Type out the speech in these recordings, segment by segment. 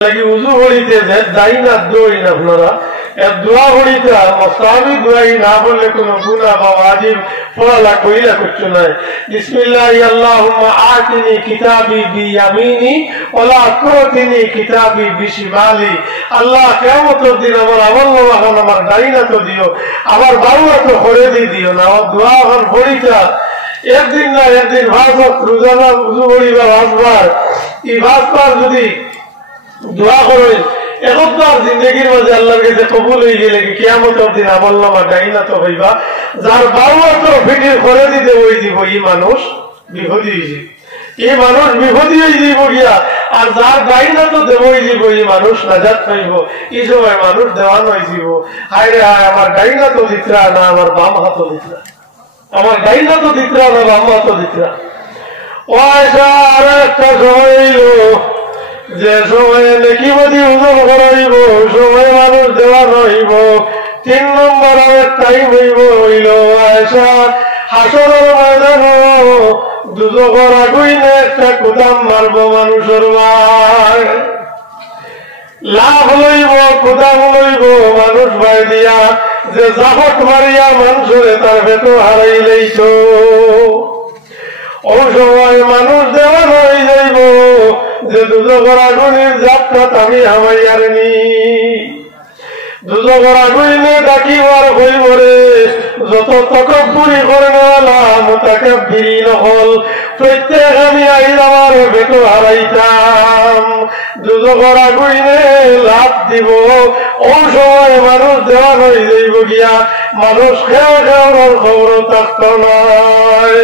lagi uzu হইতে দেন দাইনা দোই না আপনারা এই দোয়া হইতে মুস্তাহাবি দোয়াই না বললে কোনো গুনাহ বা ওয়াজিব পড়া কইলা কিছু নাই বিসমিল্লাহ আল্লাহুম্মা আতিনি কিতাবি বিয়ামিনি ওয়ালা তুতিনি কিতাবি বিশিমালি আল্লাহ কিয়ামতের দিন আমার আমল আমার দাইনা তো দিও আমার বাউয়া তো করে দিও না দোয়া হল হইতা একদিন না একদিন ভাবক রোজানা উজু হইবা আসবার এই ভাববার যদি দোয়া করেন একবার জিন্দগির মাঝে আল্লাহর কাছে কবুল হয়ে গেলে কিয়ামতের দিন আমল নামা ডাইনা তো হইবা যার বাবা তো ফিকির করে দিতে ওই দিব এই মানুষ বিপদী হয়ে যাবে এই মানুষ বিপদী হয়ে যাব গিয়া আর যার ডাইনা তো দেবই দিব এই মানুষ নাজাত পাইব এই সময় মানুষ দেওয়ান হয়ে যাব হায় রে হায় আমার ডাইনা তো দিতরা না আমার বাম হাত দিতরা আমার ডাইনা তো দিতরা না বাম হাত দিতরা ও আয়সা আর একটা সময় এলো যে সময়ে নেকিবাদী ওজন করাইব সময় মানুষ দেওয়া রইব 3 নম্বর টাইম হইব হইল আয়সা হাসরের ময়দান দুজকের আগুনে একটা কুদাম মারব মানুষের ভাই লাভ লইব কুদাম লইব মানুষ ভাই দিয়া যে জাফট মারিয়া মানুষের তার ভেত হারাইলেই তো ও সময় মানুষ দেওয়া হয়ে যাইব যে দুজকের আগুনের যাত্রা আমি হামাইয়ার নি দুজকের আগুনে ডাকিবার হইব রে যত তকব্বুরি করে নেওয়ালাম মুতাকাব্বিরি নহল প্রত্যেক আমি আইল আমার বেটো হারাইতাম দুজকের আগুনে লাভ দিব ও সময় মানুষ দেওয়া হয়ে যাইব গিয়া মানুষ খেয়ে খেয়ার খবর থাকত নয়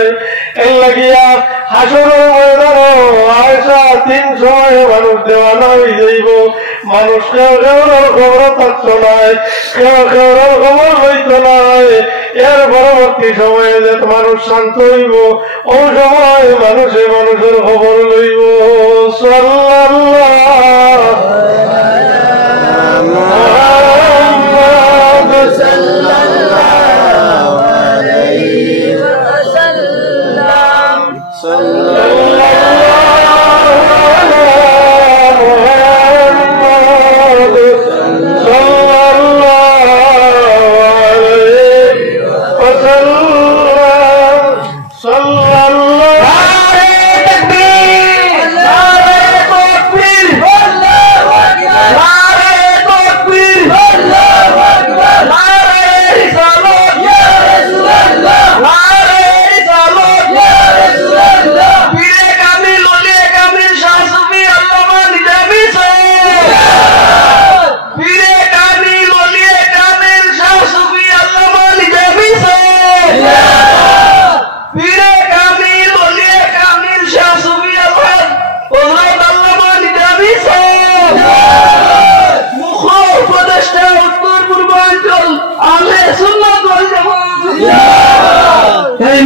এর লাগিয়া হাসরের ময়দান আয়সা 3 সময় মানুষ দেওয়ানা হয়ে যাইব মানুষ খেয়ে খেয়ার খবর থাকত নয় খেয়ে খেয়ার খবর হইত নয় এর পরবর্তী সময়ে যে মানুষ শান্ত হইব ও সময় মানুষে মানুষের খবর লইব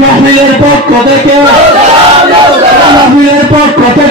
মাহফিলের পক্ষ থেকে